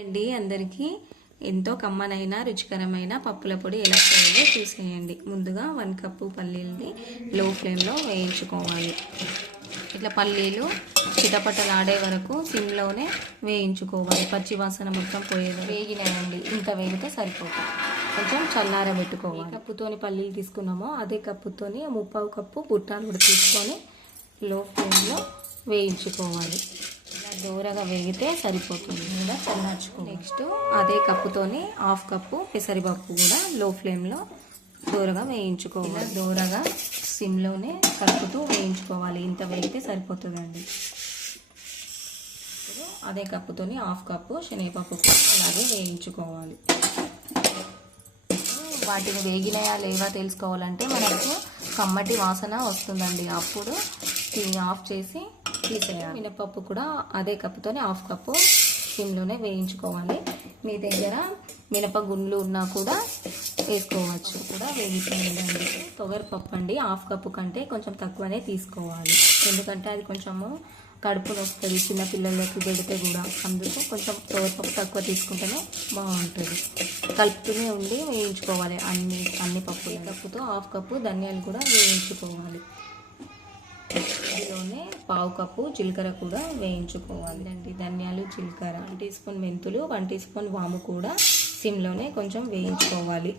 అండి అందరికీ ఎంతో కమ్మనైన రుచికరమైన పప్పుల పొడి ఎలా చేయాలో చూసేయండి. ముందుగా వన్ కప్పు పల్లీలని లో ఫ్లేమ్లో వేయించుకోవాలి. ఇట్లా పల్లీలు చిటపటలాడే వరకు సిమ్లోనే వేయించుకోవాలి. పచ్చి వాసన మొత్తం పోయేది వేగినాయండి. ఇంత వేగితే సరిపోతుంది కొంచెం చల్లారబెట్టుకోవాలి. కప్పుతోని పల్లీలు తీసుకున్నామో అదే కప్పుతోని ముప్పావు కప్పు పుట్టాలు కూడా తీసుకొని లో ఫ్లేమ్లో వేయించుకోవాలి. దూరగా వేగితే సరిపోతుంది కూడా చల్లార్చుకో నెక్స్ట్ అదే కప్పుతోని హాఫ్ కప్పు పెసరిపప్పు కూడా లో ఫ్లేమ్లో దూరగా వేయించుకోవాలి. దూరగా సిమ్లోనే కలుపుతూ వేయించుకోవాలి. ఇంత వేగితే సరిపోతుందండి. ఇప్పుడు అదే కప్పుతోని హాఫ్ కప్పు శనగపప్పు అలాగే వేయించుకోవాలి. వాటిని వేగినాయా లేవా తెలుసుకోవాలంటే మనకు కమ్మటి వాసన వస్తుందండి. అప్పుడు దీన్ని ఆఫ్ చేసి తీసేయాలి మినపప్పు కూడా అదే కప్పుతోనే హాఫ్ కప్పు సిమ్లోనే వేయించుకోవాలి. మీ దగ్గర మినప గుండ్లు ఉన్నా కూడా వేసుకోవచ్చు. కూడా వేయించండి పప్పు అండి హాఫ్ కప్పు కంటే కొంచెం తక్కువనే తీసుకోవాలి. ఎందుకంటే అది కొంచెము కడుపు వస్తుంది చిన్నపిల్లలకి పెడితే కూడా. అందుకు కొంచెం పప్పు తక్కువ తీసుకుంటేనే బాగుంటుంది. కలుపుతూనే ఉండి వేయించుకోవాలి అన్ని అన్ని పప్పులు. కప్పుతో హాఫ్ కప్పు ధనియాలు కూడా వేయించుకోవాలి. ఇందులోనే పావు కప్పు జీలకర్ర కూడా వేయించుకోవాలి. అండి ధనియాలు జీలకర్ర వన్ టీ స్పూన్ మెంతులు వన్ టీ స్పూన్ వాము కూడా సిమ్లోనే కొంచెం వేయించుకోవాలి.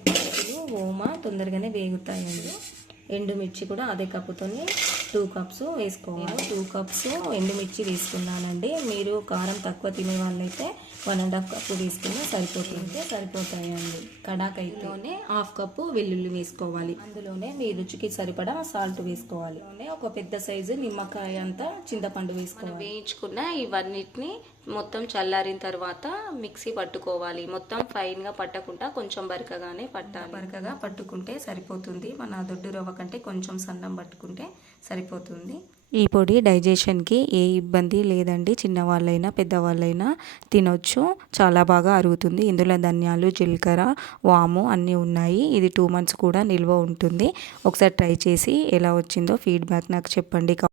ఓమా తొందరగానే వేగుతాయండి. ఎండుమిర్చి కూడా అదే కప్పుతోని టూ కప్స్ వేసుకోవాలి. టూ కప్స్ ఎండుమిర్చి తీసుకున్నానండి. మీరు కారం తక్కువ తినే వాళ్ళైతే వన్ అండ్ హాఫ్ కప్పు తీసుకున్నా సరిపోతుంది. సరిపోతాయండి. కడాకైతేనే హాఫ్ కప్పు వెల్లుల్లి వేసుకోవాలి. అందులోనే మీ రుచికి సరిపడా సాల్ట్ వేసుకోవాలి. ఒక పెద్ద సైజు నిమ్మకాయ అంతా చింతపండు వేసుకోవాలి. వేయించుకున్న ఇవన్నిటిని మొత్తం చల్లారిన తర్వాత మిక్సీ పట్టుకోవాలి. మొత్తం ఫైన్గా పట్టకుండా కొంచెం బరకగానే పట్టాలి. బరకగా పట్టుకుంటే సరిపోతుంది. మన దొడ్డు రవ్వ కంటే కొంచెం సన్నం పట్టుకుంటే సరిపోతుంది. ఈ పొడి డైజెషన్కి ఏ ఇబ్బంది లేదండి. చిన్నవాళ్ళైనా పెద్దవాళ్ళైనా తినొచ్చు. చాలా బాగా అరుగుతుంది. ఇందులో ధనియాలు జీలకర్ర వాము అన్నీ ఉన్నాయి. ఇది టూ మంత్స్ కూడా నిల్వ ఉంటుంది. ఒకసారి ట్రై చేసి ఎలా వచ్చిందో ఫీడ్బ్యాక్ నాకు చెప్పండి.